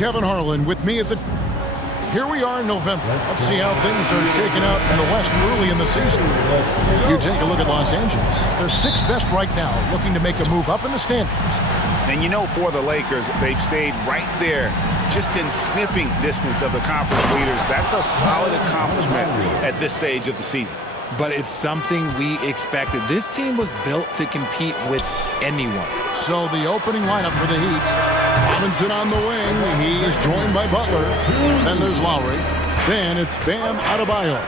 Kevin Harlan with me at the... Here we are in November. Let's see how things are shaking out in the West early in the season. You take a look at Los Angeles. They're sixth best right now, looking to make a move up in the standings. And you know, for the Lakers, they've stayed right there, just in sniffing distance of the conference leaders. That's a solid accomplishment at this stage of the season. But it's something we expected. This team was built to compete with anyone. So the opening lineup for the Heat. Robinson on the wing. He is joined by Butler. Then there's Lowry. Then it's Bam Adebayo.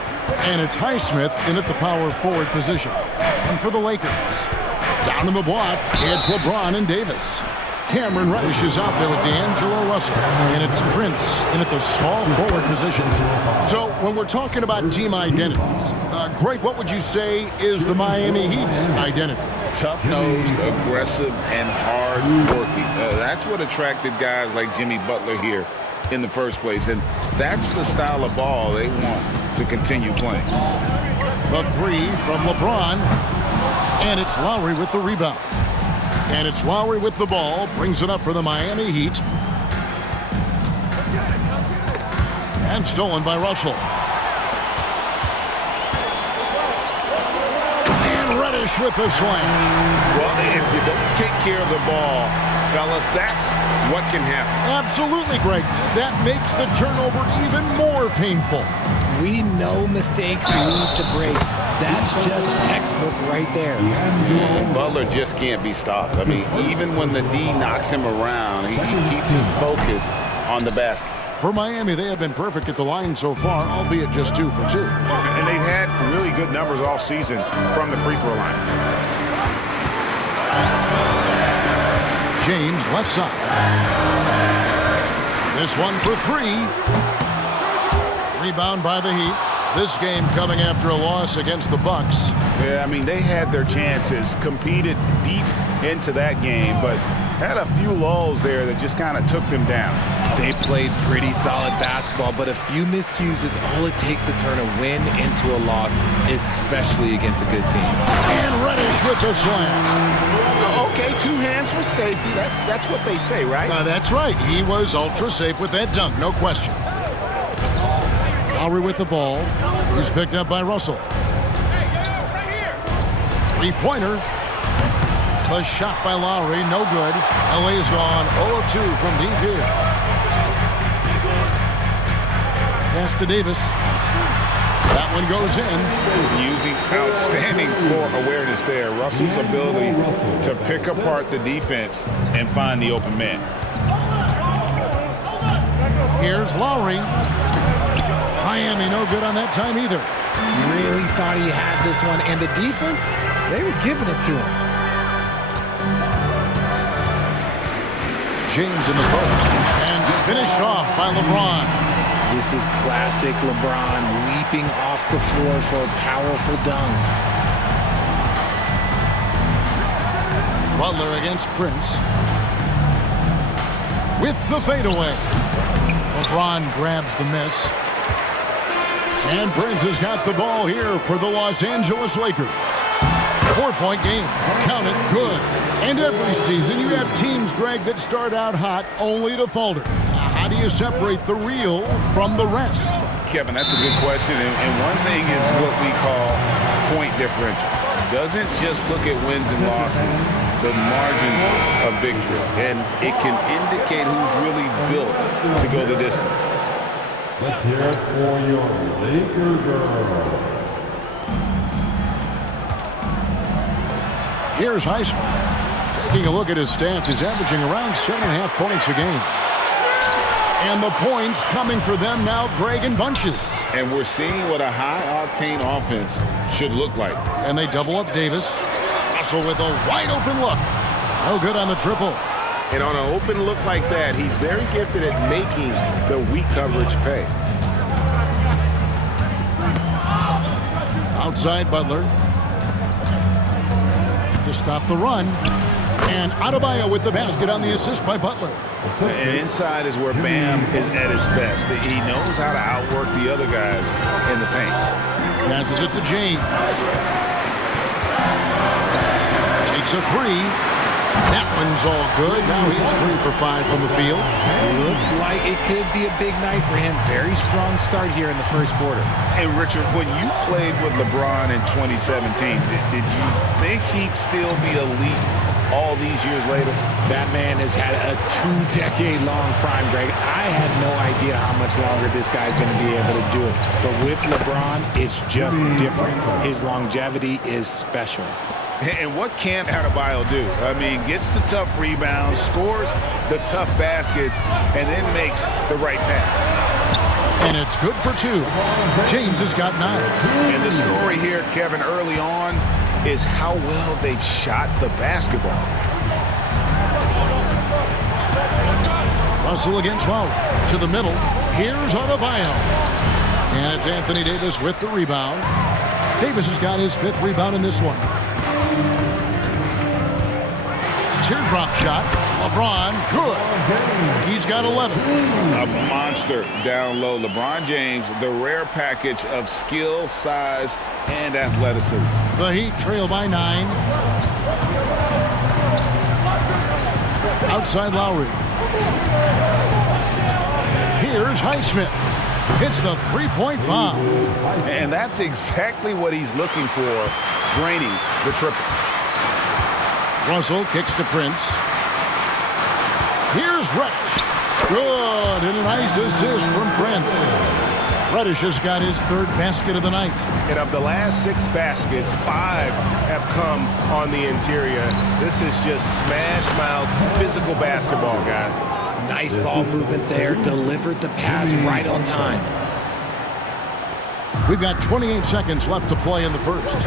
And it's Highsmith in at the power forward position. And for the Lakers, down in the block, it's LeBron and Davis. Cameron Reddish is out there with D'Angelo Russell. And it's Prince in at the small forward position. So when we're talking about team identities, Greg, what would you say is the Miami Heat's identity? Tough-nosed, aggressive, and hard-working. That's what attracted guys like Jimmy Butler here in the first place. And that's the style of ball they want to continue playing. The three from LeBron. And it's Lowry with the rebound. And it's Lowry with the ball. Brings it up for the Miami Heat. And stolen by Russell. And Reddish with the swing. Well, if you don't take care of the ball, fellas, that's what can happen. Absolutely, Greg. That makes the turnover even more painful. We know mistakes lead to breaks. That's just textbook right there. And Butler just can't be stopped. I mean, even when the D knocks him around, he keeps his focus on the basket. For Miami, they have been perfect at the line so far, albeit just 2 for 2. And they've had really good numbers all season from the free throw line. James left side. This one for 3. Rebound by the Heat. This game coming after a loss against the Bucks. Yeah, I mean, they had their chances, competed deep into that game, but had a few lulls there that just kind of took them down. They played pretty solid basketball, but a few miscues is all it takes to turn a win into a loss, especially against a good team. And Reddish with the slam. Okay, 2 hands for safety. That's what they say, right? That's right. He was ultra safe with that dunk, no question. Lowry with the ball. He's picked up by Russell. Three-pointer. The shot by Lowry, no good. LA's gone 0 of 2 from deep here. Pass to Davis. That one goes in. Using outstanding floor awareness there. Russell's ability to pick apart the defense and find the open man. Here's Lowry. Miami no good on that time either. Really thought he had this one, and the defense, they were giving it to him. James in the post. And finished off by LeBron. This is classic LeBron, leaping off the floor for a powerful dunk. Butler against Prince. With the fadeaway. LeBron grabs the miss. And Prince has got the ball here for the Los Angeles Lakers. 4-point game. Count it good. And every season you have teams, Greg, that start out hot only to falter. How do you separate the real from the rest? Kevin, that's a good question. And one thing is what we call point differential. Doesn't just look at wins and losses, but margins of victory. And it can indicate who's really built to go the distance. Let's hear it for your Laker girls. Here's Highsmith. Taking a look at his stats, he's averaging around 7.5 points a game. And the points coming for them now, Greg, in bunches. And we're seeing what a high-octane offense should look like. And they double up Davis. Russell with a wide-open look. No good on the triple. And on an open look like that, he's very gifted at making the weak coverage pay. Outside Butler. To stop the run. And Adebayo with the basket on the assist by Butler. And inside is where Bam is at his best. He knows how to outwork the other guys in the paint. Passes it to James. Takes a 3. That one's all good. Now he's 3 for 5 from the field. Looks like it could be a big night for him. Very strong start here in the first quarter. Hey, Richard, when you played with LeBron in 2017, did you think he'd still be elite all these years later? That man has had a 2-decade-long prime, Greg. I had no idea how much longer this guy's going to be able to do it. But with LeBron, it's just different. His longevity is special. And what can't Adebayo do? I mean, gets the tough rebounds, scores the tough baskets, and then makes the right pass. And it's good for 2. James has got 9. And the story here, Kevin, early on is how well they've shot the basketball. Russell against Lowry. To the middle. Here's Adebayo. And it's Anthony Davis with the rebound. Davis has got his 5th rebound in this one. Teardrop shot. LeBron, good. He's got 11. A monster down low. LeBron James, the rare package of skill, size, and athleticism. The Heat trail by 9. Outside Lowry. Here's Highsmith. Hits the 3-point bomb. And that's exactly what he's looking for, draining the triple. Russell kicks to Prince. Here's Reddish. Good, and a nice assist from Prince. Reddish has got his 3rd basket of the night. And of the last 6 baskets, 5 have come on the interior. This is just smash-mouth physical basketball, guys. Nice ball movement there. Delivered the pass right on time. We've got 28 seconds left to play in the first.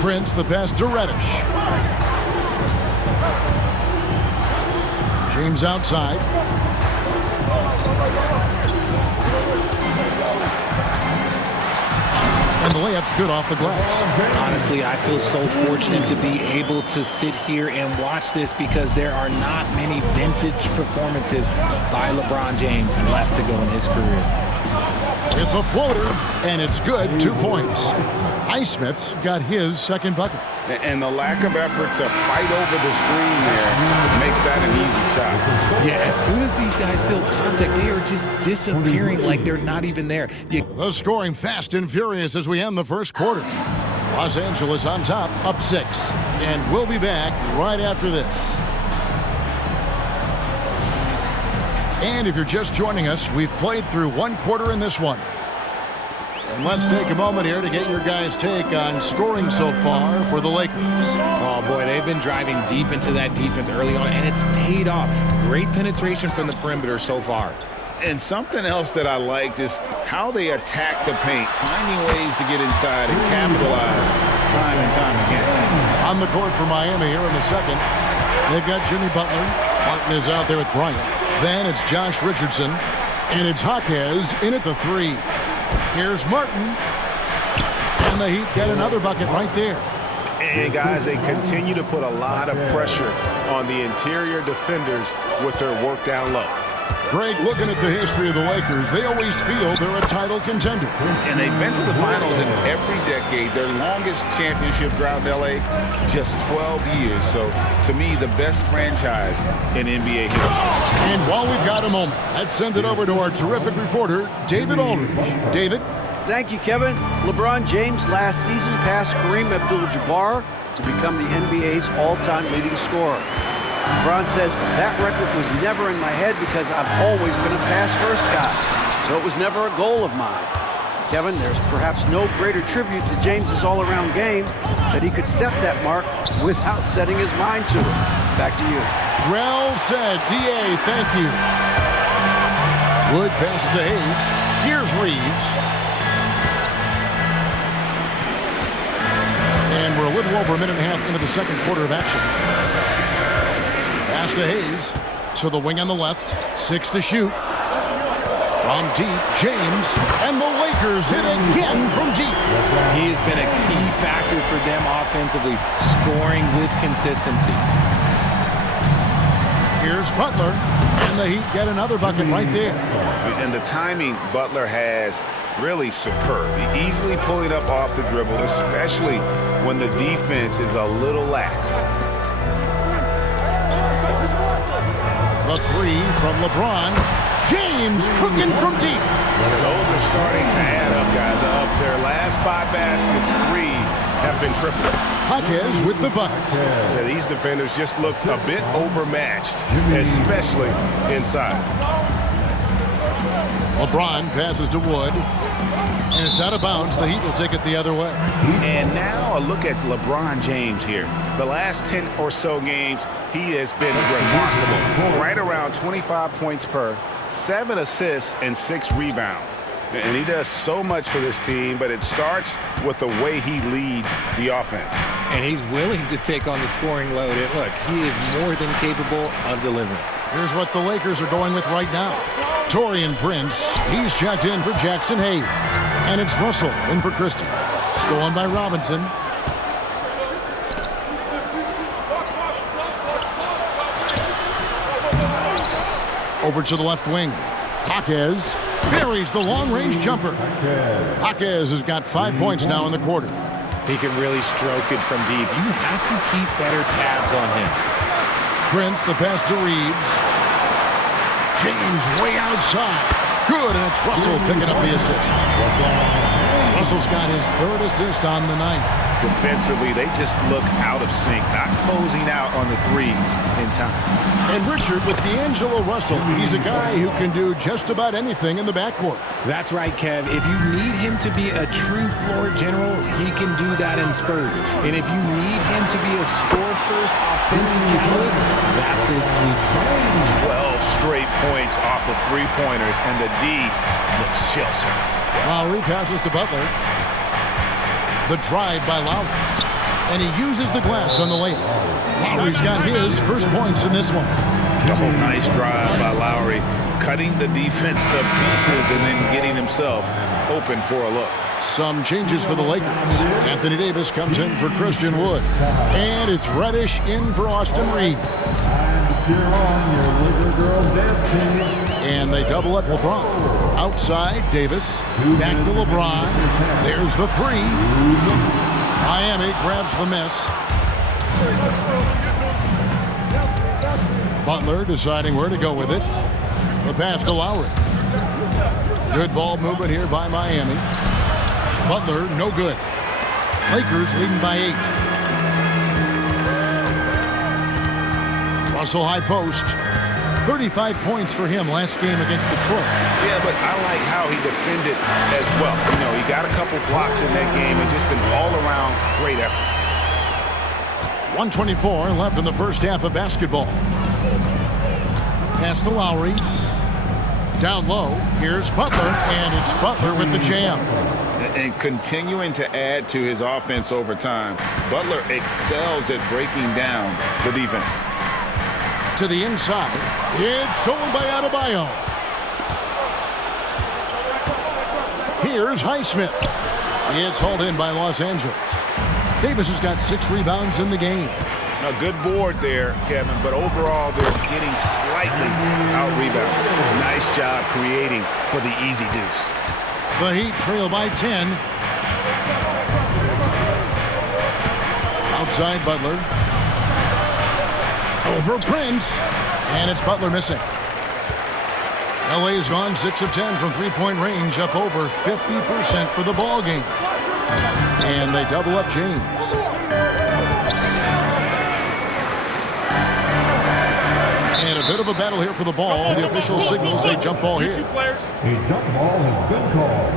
Prince, the pass to Reddish. James outside. And the layup's good off the glass. Honestly, I feel so fortunate to be able to sit here and watch this because there are not many vintage performances by LeBron James left to go in his career. With the floater, and it's good, 2 points. Highsmith's got his 2nd bucket. And the lack of effort to fight over the screen there makes that an easy shot. Yeah, as soon as these guys feel contact, they are just disappearing like they're not even there. The scoring fast and furious as we end the first quarter. Los Angeles on top, up 6. And we'll be back right after this. And if you're just joining us, we've played through 1 quarter in this one. And let's take a moment here to get your guys' take on scoring so far for the Lakers. Oh, boy, they've been driving deep into that defense early on, and it's paid off. Great penetration from the perimeter so far. And something else that I liked is how they attack the paint, finding ways to get inside and capitalize time and time again. On the court for Miami here in the second, they've got Jimmy Butler. Martin is out there with Bryant. Then it's Josh Richardson, and it's Jaquez in at the 3. Here's Martin, and the Heat get another bucket right there. And guys, they continue to put a lot of pressure on the interior defenders with their work down low. Greg, looking at the history of the Lakers, they always feel they're a title contender. And they've been to the finals in every decade. Their longest championship drought in L.A., just 12 years. So, to me, the best franchise in NBA history. And while we've got a moment, let's send it over to our terrific reporter, David Aldridge. David? Thank you, Kevin. LeBron James last season passed Kareem Abdul-Jabbar to become the NBA's all-time leading scorer. LeBron says, that record was never in my head because I've always been a pass-first guy, so it was never a goal of mine. Kevin, there's perhaps no greater tribute to James's all-around game that he could set that mark without setting his mind to it. Back to you. Well said, D.A., thank you. Wood passes to Hayes. Here's Reeves. And we're a little over a minute and a half into the second quarter of action. Pass to Hayes. To the wing on the left. 6 to shoot. From deep, James. And the Lakers hit again from deep. He has been a key factor for them offensively, scoring with consistency. Here's Butler. And the Heat get another bucket right there. And the timing Butler has really superb. Easily pulling up off the dribble, especially when the defense is a little lax. The three from LeBron. James cooking from deep. Those are starting to add up, guys. Of their last 5 baskets, 3 have been triple. Jaquez with the bucket. Yeah, these defenders just look a bit overmatched, especially inside. LeBron passes to Wood, and it's out of bounds. The Heat will take it the other way. And now a look at LeBron James here. The last 10 or so games, he has been remarkable. Right around 25 points per, 7 assists, and 6 rebounds. And he does so much for this team, but it starts with the way he leads the offense. And he's willing to take on the scoring load. And look, he is more than capable of delivering. Here's what the Lakers are going with right now. Taurean Prince, he's checked in for Jackson Hayes. And it's Russell in for Christie. Stolen by Robinson. Over to the left wing. Jaquez buries the long-range jumper. Jaquez has got 5 points now in the quarter. He can really stroke it from deep. You have to keep better tabs on him. Prince, the pass to Reeves. James way outside. Good, and it's Russell picking up the assist. Russell's got his 3rd assist on the night. Defensively, they just look out of sync, not closing out on the threes in time. And Richard, with D'Angelo Russell, he's a guy who can do just about anything in the backcourt. That's right, Kev. If you need him to be a true floor general, he can do that in spurts. And if you need him to be a score-first offensive catalyst, that's his sweet spot. 12 straight points off of 3-pointers, and the D looks chill-sir. Lowry passes to Butler. The drive by Lowry. And he uses the glass on the layup. Lowry's got his first points in this one. Oh, nice drive by Lowry, cutting the defense to pieces and then getting himself open for a look. Some changes for the Lakers. Anthony Davis comes in for Christian Wood. And it's Reddish in for Austin Reeves. And they double up LeBron. Outside, Davis. Back to LeBron. There's the 3. Miami grabs the miss. Butler deciding where to go with it. The pass to Lowry. Good ball movement here by Miami. Butler, no good. Lakers leading by 8. Russell high post. 35 points for him last game against Detroit. Yeah, but I like how he defended as well. You know, he got a couple blocks in that game and just an all-around great effort. 1:24 left in the first half of basketball. Pass to Lowry. Down low, here's Butler, and it's Butler with the jam. And continuing to add to his offense over time, Butler excels at breaking down the defense. To the inside, it's stolen by Adebayo. Here's Highsmith. It's hauled in by Los Angeles. Davis has got 6 rebounds in the game. A good board there, Kevin, but overall they're getting slightly out-rebounded. Nice job creating for the easy deuce. The Heat trail by 10. Outside Butler. Over Prince. And it's Butler missing. LA's gone 6 of 10 from three-point range, up over 50% for the ball game. And they double up James. And a bit of a battle here for the ball. The official signals a jump ball here. A jump ball has been called.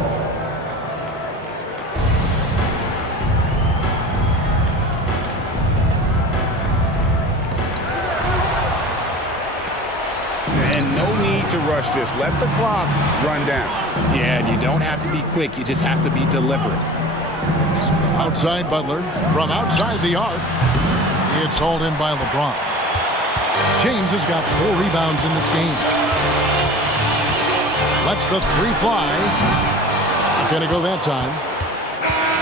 And no need to rush this. Let the clock run down. Yeah, and you don't have to be quick. You just have to be deliberate. Outside Butler. From outside the arc. It's hauled in by LeBron. James has got 4 rebounds in this game. Lets the 3 fly. Not going to go that time.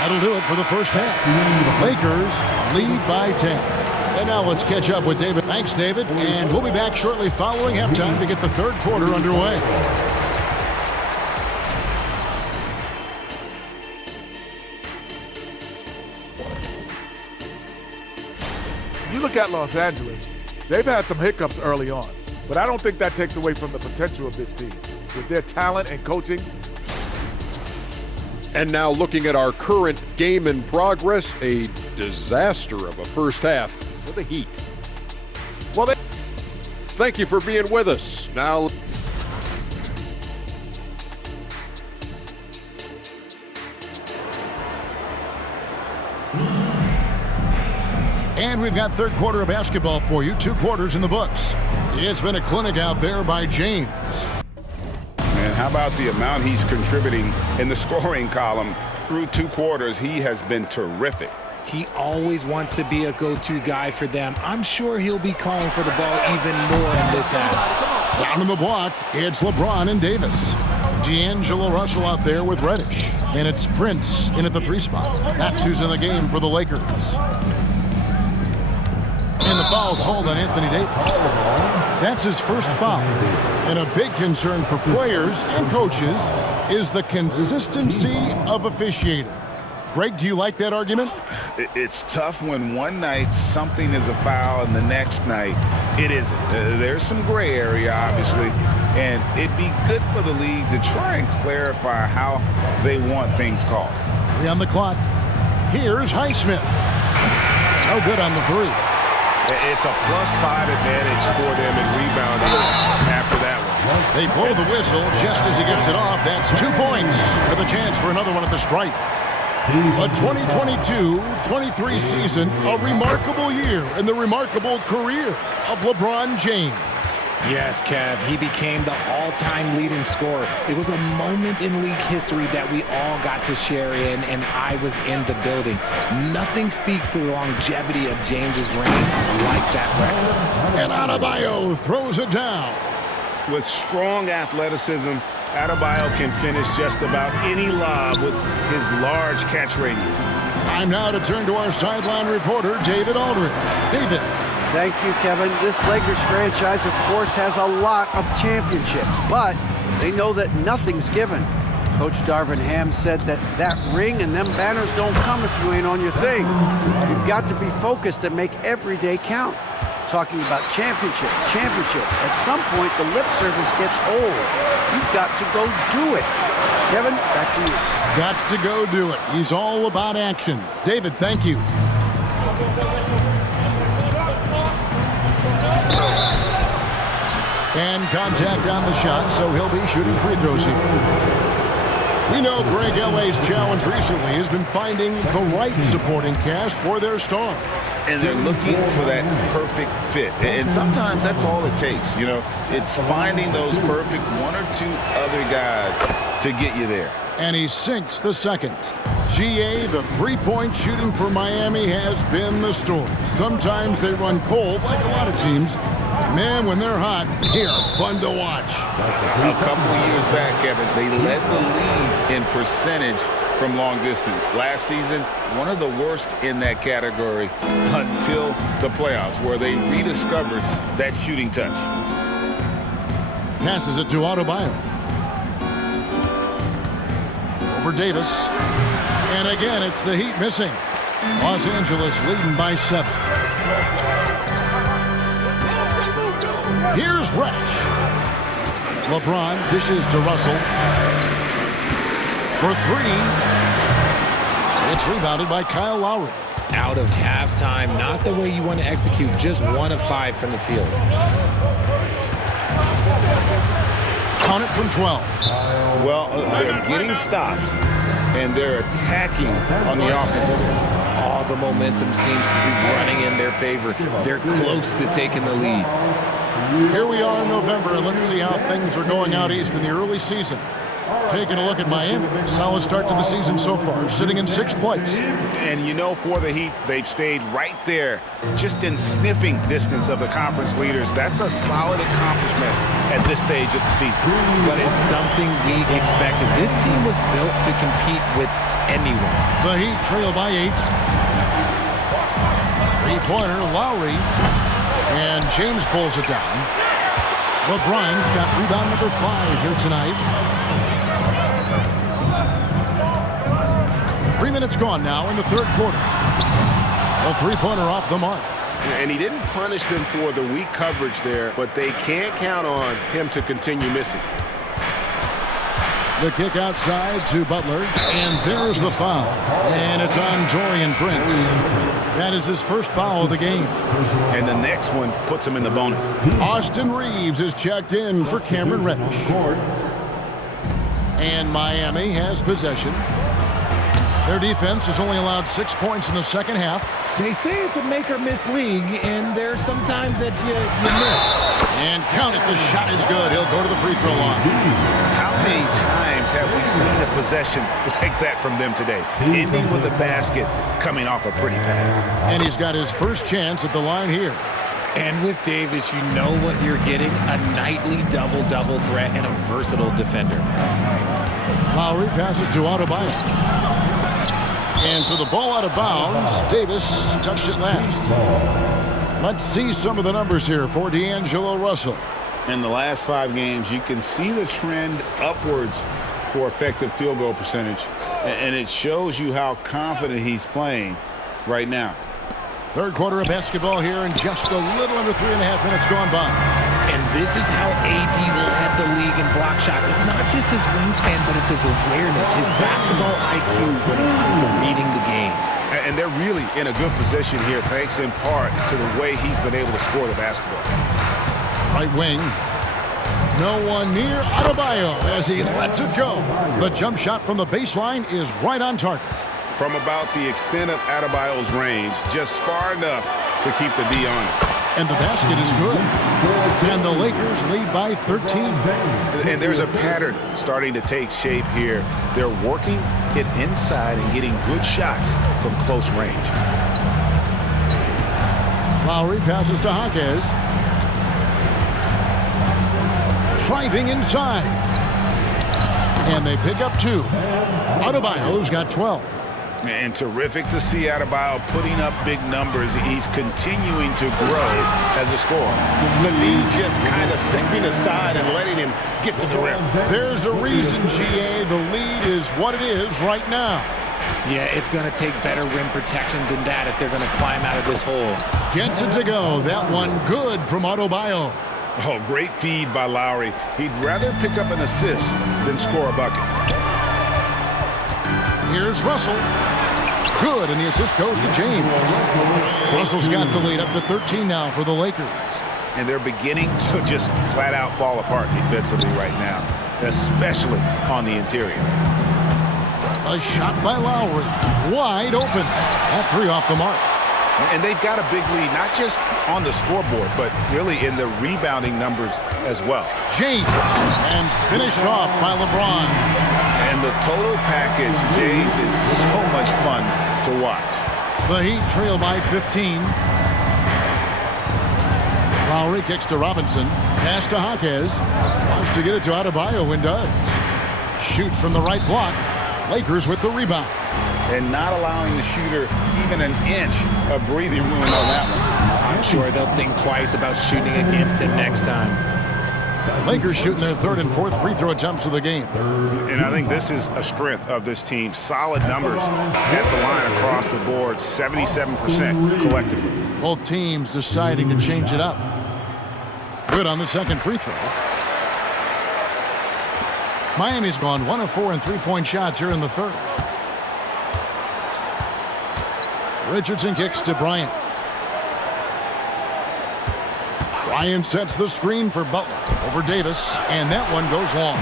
That'll do it for the first half. Lakers lead by 10. And now let's catch up with David. Thanks, David. And we'll be back shortly following halftime to get the third quarter underway. You look at Los Angeles, They've had some hiccups early on, but I don't think that takes away from the potential of this team. With their talent and coaching. And now looking at our current game in progress, a disaster of a first half for the Heat. Well, thank you for being with us. Now, and we've got third quarter of basketball for you. 2 quarters in the books. It's been a clinic out there by James. And how about the amount he's contributing in the scoring column through 2 quarters? He has been terrific. He always wants to be a go-to guy for them. I'm sure he'll be calling for the ball even more in this half. Down in the block, it's LeBron and Davis. D'Angelo Russell out there with Reddish. And it's Prince in at the 3 spot. That's who's in the game for the Lakers. And the foul called on Anthony Davis. That's his first foul. And a big concern for players and coaches is the consistency of officiating. Greg, do you like that argument? It's tough when one night something is a foul and the next night it isn't. There's some gray area, obviously, and it'd be good for the league to try and clarify how they want things called. 3 on the clock. Here's Highsmith. No good on the 3. It's a +5 advantage for them in rebounding after that one. They blow the whistle just as he gets it off. That's 2 points with a chance for another one at the stripe. A 2022-23 season, a remarkable year in the remarkable career of LeBron James. Yes, Kev, he became the all-time leading scorer. It was a moment in league history that we all got to share in, and I was in the building. Nothing speaks to the longevity of James's reign like that record. And Adebayo throws it down. With strong athleticism, Adebayo can finish just about any lob with his large catch radius. Time now to turn to our sideline reporter, David Aldridge. David. Thank you, Kevin. This Lakers franchise, of course, has a lot of championships, but they know that nothing's given. Coach Darvin Ham said that ring and them banners don't come if you ain't on your thing. You've got to be focused and make every day count. Talking about championship. At some point, the lip service gets old. You've got to go do it. Kevin, back to you. Got to go do it. He's all about action. David, thank you. And contact on the shot, so he'll be shooting free throws here. We know Greg L.A.'s challenge recently has been finding the right supporting cast for their stars. And they're looking for that perfect fit. And sometimes that's all it takes. You know, it's finding those perfect 1 or 2 other guys to get you there. And he sinks the second. GA, the 3-point shooting for Miami has been the story. Sometimes they run cold, like a lot of teams. Man, when they're hot, they are fun to watch. A couple of years back, Kevin, they led the league in percentage from long distance. Last season, one of the worst in that category until the playoffs, where they rediscovered that shooting touch. Passes it to Adebayo. Over Davis. And again, it's the Heat missing. Los Angeles leading by 7. Here's Reddish. LeBron dishes to Russell. For 3. It's rebounded by Kyle Lowry. Out of halftime, not the way you want to execute, just 1 of 5 from the field. Count it from 12. Well, they're getting stops, and they're attacking on the offense. All the momentum seems to be running in their favor. They're close to taking the lead. Here we are in November, and let's see how things are going out east in the early season. Taking a look at Miami. Solid start to the season so far, sitting in 6th place. And you know, for the Heat, they've stayed right there, just in sniffing distance of the conference leaders. That's a solid accomplishment at this stage of the season. But it's something we expected. This team was built to compete with anyone. The Heat trail by 8. 3-pointer, Lowry. And James pulls it down. LeBron's got rebound number 5 here tonight. 3 minutes gone now in the third quarter. A 3-pointer off the mark. And he didn't punish them for the weak coverage there, but they can't count on him to continue missing. The kick outside to Butler, and there's the foul. And it's on Taurean Prince. That is his first foul of the game. And the next one puts him in the bonus. Austin Reeves is checked in for Cameron Reddish. And Miami has possession. Their defense has only allowed 6 points in the second half. They say it's a make-or-miss league, and there's sometimes that you miss. And count it, the shot is good. He'll go to the free throw line. How many times have we seen a possession like that from them today? Ending with a basket, coming off a pretty pass. And he's got his first chance at the line here. And with Davis, you know what you're getting, a nightly double-double threat and a versatile defender. Lowry passes to Adebayo. And so the ball out of bounds. Davis touched it last. Let's see some of the numbers here for D'Angelo Russell. In the last 5 games, you can see the trend upwards for effective field goal percentage. And it shows you how confident he's playing right now. Third quarter of basketball here, and just a little under 3.5 minutes gone by. And this is how AD led the league in block shots. It's not just his wingspan, but it's his awareness, his basketball IQ when it comes to reading the game. And they're really in a good position here, thanks in part to the way he's been able to score the basketball. Right wing. No one near Adebayo as he lets it go. The jump shot from the baseline is right on target. From about the extent of Adebayo's range, just far enough to keep the D honest. And the basket is good. And the Lakers lead by 13. And there's a pattern starting to take shape here. They're working it inside and getting good shots from close range. Lowry passes to Hawkes. Driving inside. And they pick up 2. Adebayo's got 12. And terrific to see Adebayo putting up big numbers. He's continuing to grow as a scorer. But he's just kind of stepping aside and letting him get to the rim. There's a reason, GA, the lead is what it is right now. Yeah, it's going to take better rim protection than that if they're going to climb out of this hole. Gets it to go. That one good from Adebayo. Oh, great feed by Lowry. He'd rather pick up an assist than score a bucket. Here's Russell. Good, and the assist goes to James. Russell's got the lead up to 13 now for the Lakers. And they're beginning to just flat out fall apart defensively right now, especially on the interior. A shot by Lowry. Wide open. That 3 off the mark. And they've got a big lead, not just on the scoreboard, but really in the rebounding numbers as well. James, and finished off by LeBron. And the total package, James, is so much fun to watch. The Heat trail by 15. Lowry kicks to Robinson. Pass to Hawkes. Wants to get it to Adebayo and does. Shoots from the right block. Lakers with the rebound. And not allowing the shooter even an inch of breathing room on that one. I'm sure they'll think twice about shooting against him next time. Lakers shooting their 3rd and 4th free throw attempts of the game. And I think this is a strength of this team. Solid numbers at the line across the board, 77% collectively. Both teams deciding to change it up. Good on the second free throw. Miami's gone 1 of 4 in 3-point shots here in the 3rd. Richardson kicks to Bryant. Bryant sets the screen for Butler over Davis, and that one goes long.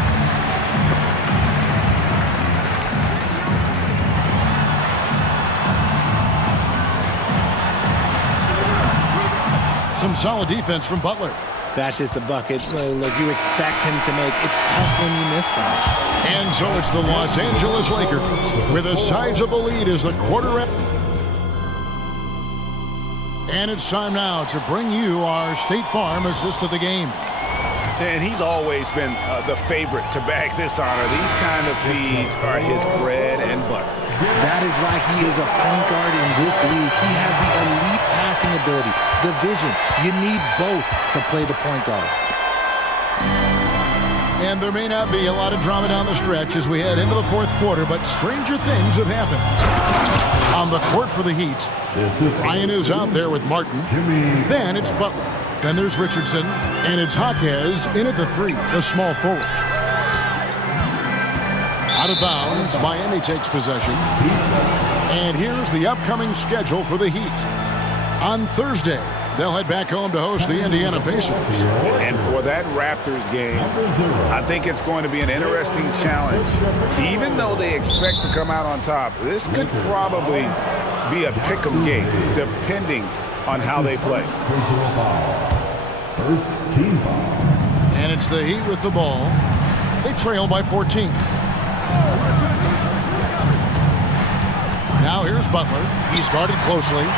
Some solid defense from Butler. That's just a bucket like you expect him to make. It's tough when you miss that. And so it's the Los Angeles Lakers with a sizable lead as the quarter end. And it's time now to bring you our State Farm assist of the game. And he's always been the favorite to bag this honor. These kind of feeds are his bread and butter. That is why he is a point guard in this league. He has the elite passing ability, the vision. You need both to play the point guard. And there may not be a lot of drama down the stretch as we head into the 4th quarter, but stranger things have happened. On the court for the Heat, Ryan is out there with Martin. Then it's Butler. Then there's Richardson. And it's Jaquez in at the 3, the small forward. Out of bounds, Miami takes possession. And here's the upcoming schedule for the Heat. On Thursday, they'll head back home to host the Indiana Pacers. And for that Raptors game, I think it's going to be an interesting challenge. Even though they expect to come out on top, this could probably be a pick-em game, depending on how they play. First team foul. And it's the Heat with the ball. They trail by 14. Now here's Butler. He's guarded closely.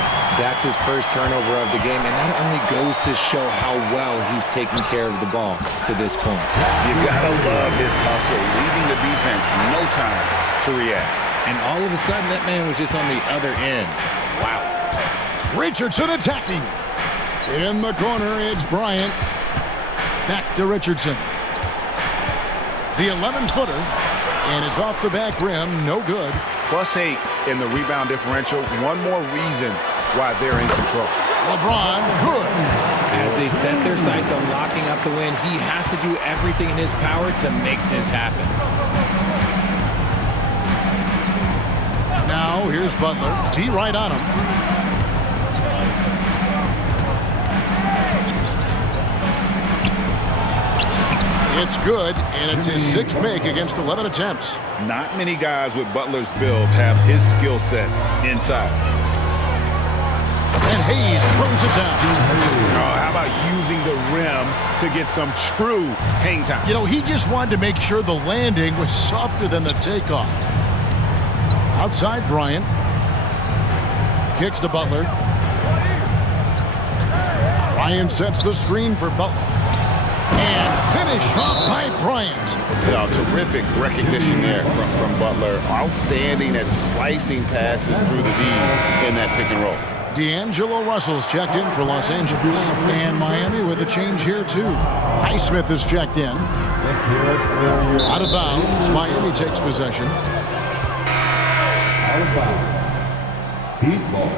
That's his first turnover of the game, and that only goes to show how well he's taking care of the ball to this point. You gotta love his hustle, leaving the defense no time to react. And all of a sudden, that man was just on the other end. Wow. Richardson attacking. In the corner, it's Bryant. Back to Richardson. The 11-footer, and it's off the back rim, no good. +8 in the rebound differential. One more reason why they're in control. LeBron, good. As they set their sights on locking up the win, he has to do everything in his power to make this happen. Now here's Butler. D right on him. It's good, and it's his 6th make against 11 attempts. Not many guys with Butler's build have his skill set inside. And Hayes throws it down. Oh, how about using the rim to get some true hang time? You know, he just wanted to make sure the landing was softer than the takeoff. Outside, Bryant. Kicks to Butler. Ryan sets the screen for Butler. And finish off by Bryant. Oh, terrific recognition there from Butler. Outstanding at slicing passes through the D in that pick and roll. D'Angelo Russell's checked in for Los Angeles. And Miami with a change here, too. Highsmith is checked in. Out of bounds, Miami takes possession. Out of bounds. Heat ball.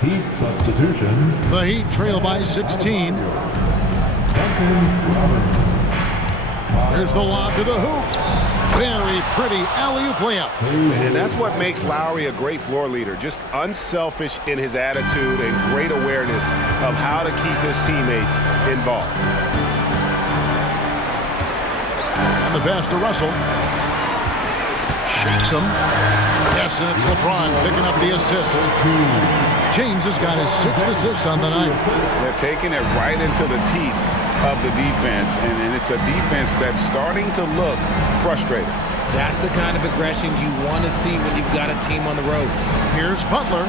Heat substitution. The Heat trail by 16. Here's the lob to the hoop. Very pretty alley-oop layup. And that's what makes Lowry a great floor leader. Just unselfish in his attitude and great awareness of how to keep his teammates involved. And the pass to Russell. Shakes him. Yes, and it's LeBron picking up the assist. James has got his 6th assist on the night. They're taking it right into the teeth of the defense, and it's a defense that's starting to look frustrated. That's the kind of aggression you want to see when you've got a team on the ropes. Here's Butler,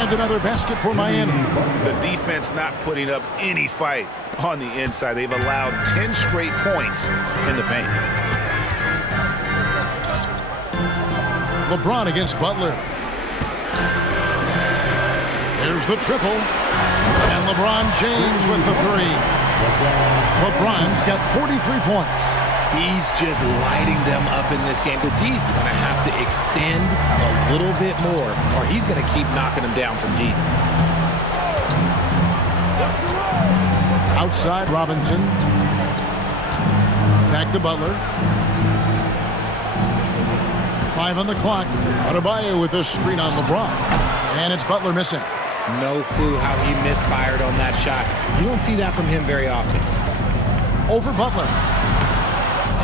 and another basket for Miami. The defense not putting up any fight on the inside. They've allowed 10 straight points in the paint. LeBron against Butler. There's the triple. And LeBron James with the 3. LeBron's got 43 points. He's just lighting them up in this game. The D's going to have to extend a little bit more, or he's going to keep knocking them down from deep. Outside, Robinson. Back to Butler. 5 on the clock. Adebayo with the screen on LeBron. And it's Butler missing. No clue how he misfired on that shot. You don't see that from him very often. Over Butler.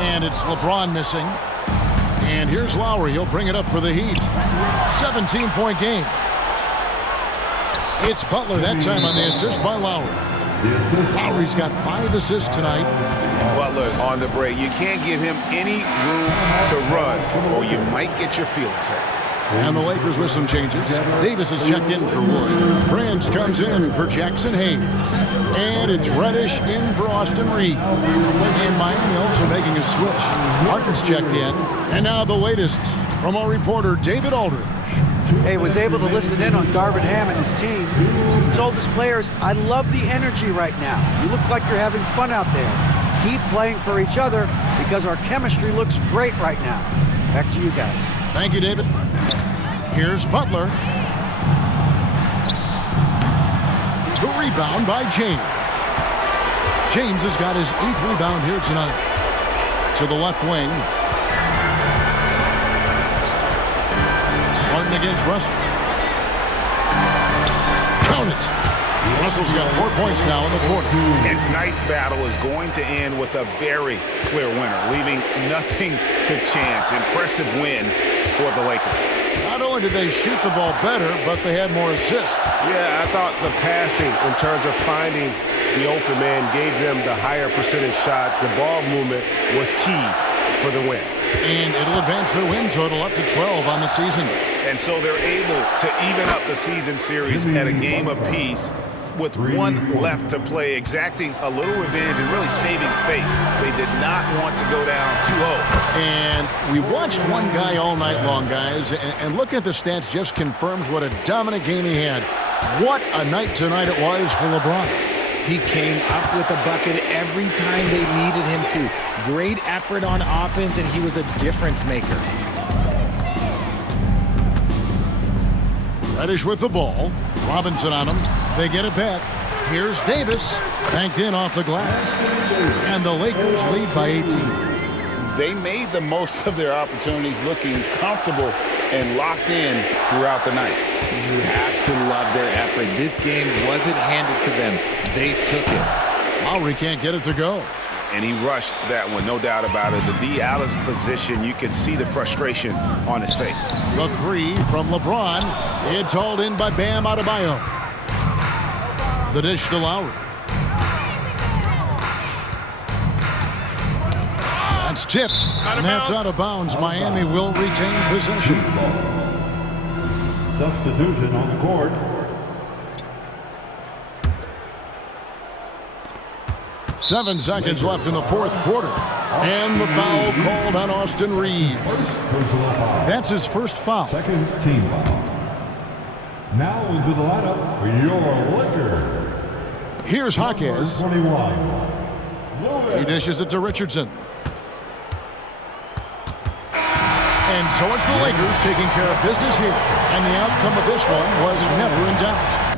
And it's LeBron missing. And here's Lowry. He'll bring it up for the Heat. 17-point game. It's Butler that time on the assist by Lowry. Lowry's got 5 assists tonight. Butler on the break. You can't give him any room to run, or you might get your feelings hurt. And the Lakers with some changes. Davis is checked in for Wood. Prince comes in for Jackson Hayes. And it's Reddish in for Austin Reeves. And Miami also making a switch. Martin's checked in. And now the latest from our reporter, David Aldridge. Hey, was able to listen in on Darvin Ham and his team. He told his players, I love the energy right now. You look like you're having fun out there. Keep playing for each other because our chemistry looks great right now. Back to you guys. Thank you, David. Here's Butler. The rebound by James. James has got his 8th rebound here tonight. To the left wing. Martin against Russell. Count it. Russell's got 4 points now in the quarter. And tonight's battle is going to end with a very clear winner, leaving nothing to chance. Impressive win for the Lakers. Not only did they shoot the ball better, but they had more assists. Yeah, I thought the passing in terms of finding the open man gave them the higher percentage shots. The ball movement was key for the win. And it'll advance their win total up to 12 on the season. And so they're able to even up the season series at a game apiece with one left to play, exacting a little revenge and really saving face. They did not want to go down 2-0. And we watched one guy all night long, guys, and looking at the stats just confirms what a dominant game he had. What a night tonight it was for LeBron. He came up with a bucket every time they needed him to. Great effort on offense, and he was a difference maker. Reddish with the ball. Robinson on him. They get it back. Here's Davis. Banked in off the glass. And the Lakers lead by 18. They made the most of their opportunities, looking comfortable and locked in throughout the night. You have to love their effort. This game wasn't handed to them. They took it. Lowry can't get it to go. And he rushed that one, no doubt about it. The D out of position, you can see the frustration on his face. The 3 from LeBron. It's hauled in by Bam Adebayo. The dish to Lowry. That's tipped, and that's out of bounds. Miami will retain possession. Substitution on the court. 7 seconds left in the 4th quarter. And the foul called on Austin Reeves. That's his first foul. Second team foul. Now into the lineup for your Lakers. Here's Jaquez. 21. He dishes it to Richardson. And so it's the Lakers taking care of business here. And the outcome of this one was never in doubt.